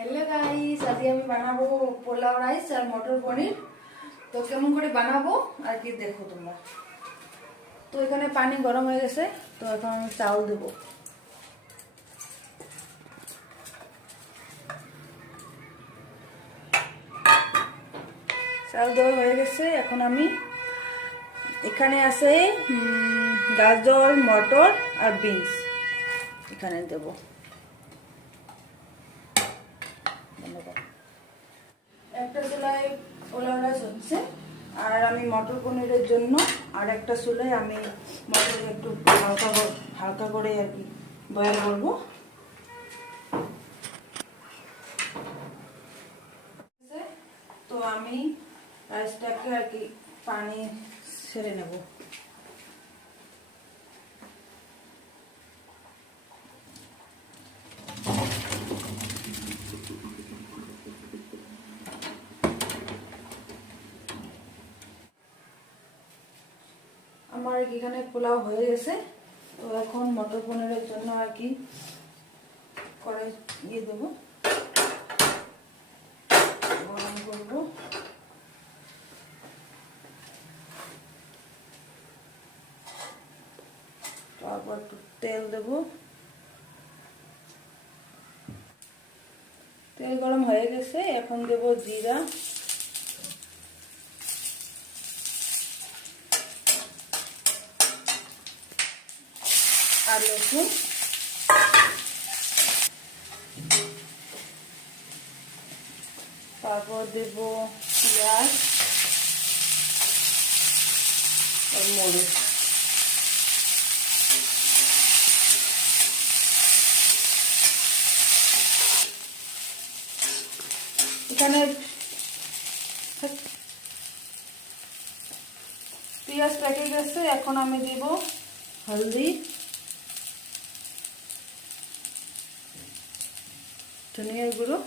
Hello guys, आज আমি বানাবো পোলাও রাইস আর মটর পনির। তো কেমন করে বানাবো আর কি দেখো তোমরা। তো এখানে পানি গরম হয়ে গেছে, তো এখন আমি চাউল দেব। চাউল দেওয়া হয়ে গেছে। এখন আমি এখানে আছে গাজর, মটর আর বিনস এখানে দেব। একটা চুলায় পোলাও রাইস হচ্ছে, আর আমি মটর পনিরের জন্য আর একটা চুলায় আমি মটর একটু হালকা করে আর কি বয়েল করবো। তো আমি রাইসটাকে আর কি পানি ছেড়ে নেব। আমার এখানে পোলাও হয়ে গেছে। তো এখন মটর পনিরের জন্য আর কি কড়াই দিয়ে দেবো, গরম করবো। তারপর একটু তেল দেবো। তেল গরম হয়ে গেছে, এখন দেবো জিরা, আর রসুন, তারপর দেব পেঁয়াজ আর মরিচ। এখানে পেঁয়াজ পেকে গেছে, এখন আমি দেব হলদি, ধনিয়ার গুঁড়ো,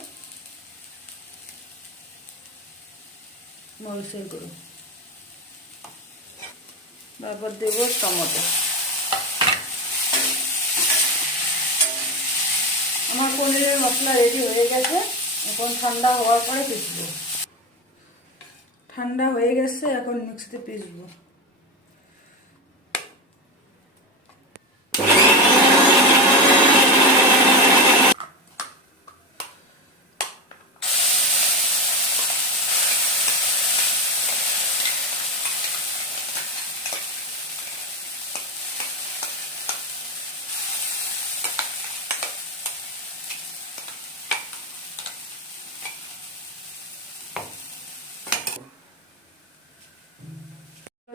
মরিচের গুঁড়ো, তারপর দেব টমেটো। আমার পনিরের মশলা রেডি হয়ে গেছে, এখন ঠান্ডা হওয়ার পরে পিসবো। ঠান্ডা হয়ে গেছে, এখন মিক্সিতে পিসবো।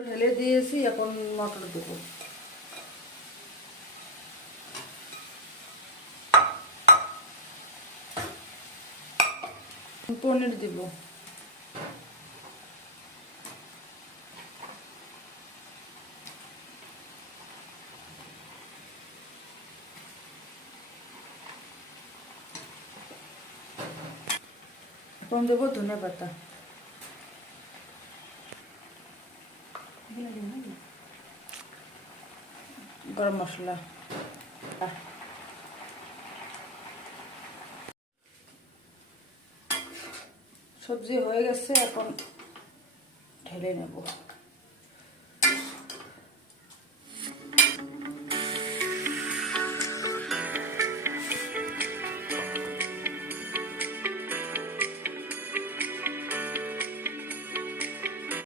ঢেলে দিয়েছি, এখন মটর দেবো। পনির দিব। এখন দেবো ধনে পাতা, গরম মশলা। সবজি হয়ে গেছে, এখন ঢেলে নেব।